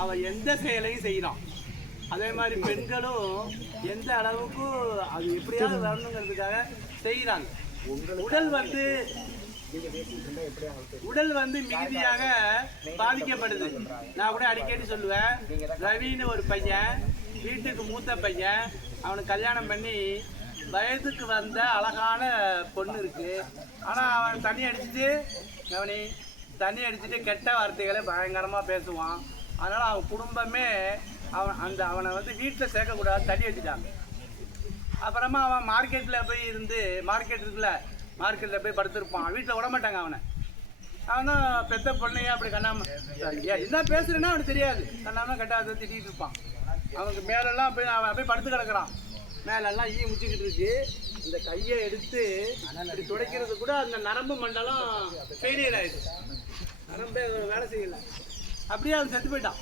அவன் எந்த செயலையும் செய்யறான். அதே மாதிரி பெண்களும் எந்த அளவுக்கு அது எப்படியாவது வரணுங்கிறதுக்காக செய்கிறாங்க. உடல் வந்து மிகுதியாக பாதிக்கப்படுது. நான் கூட அடிக்கடி சொல்லுவேன், ரவின்னு ஒரு பையன், வீட்டுக்கு மூத்த பையன், அவனுக்கு கல்யாணம் பண்ணி வயதுக்கு வந்த அழகான பொண்ணு இருக்கு. ஆனால் அவன் தண்ணி அடிச்சுட்டு கெட்ட வார்த்தைகளை பயங்கரமாக பேசுவான். அதனால் அவன் குடும்பமே அவனை வந்து வீட்டில் சேர்க்கக்கூடாது, தண்ணி வச்சுட்டாங்க. அப்புறமா அவன் மார்க்கெட்டில் போய் படுத்திருப்பான். வீட்டில் விட மாட்டாங்க அவனை. அவன் தான் பெத்த பொண்ணையே அப்படி கண்ணாம என்ன பேசுறேன்னா அவனுக்கு தெரியாது, கண்ணாம கட்டாத திட்டிகிட்டு இருப்பான். அவனுக்கு மேலெல்லாம் அவன் அப்படியே படுத்து கிடக்குறான். மேலெல்லாம் ஈ முச்சிக்கிட்டு இருக்கு. இந்த கையை எடுத்து அப்படி துடைக்கிறது கூட அந்த நரம்பு மண்டலம் ஃபெயிலியர் ஆயிடுச்சு. நரம்பே வேலை செய்யலை. அப்படியே அவன் செத்து போயிட்டான்.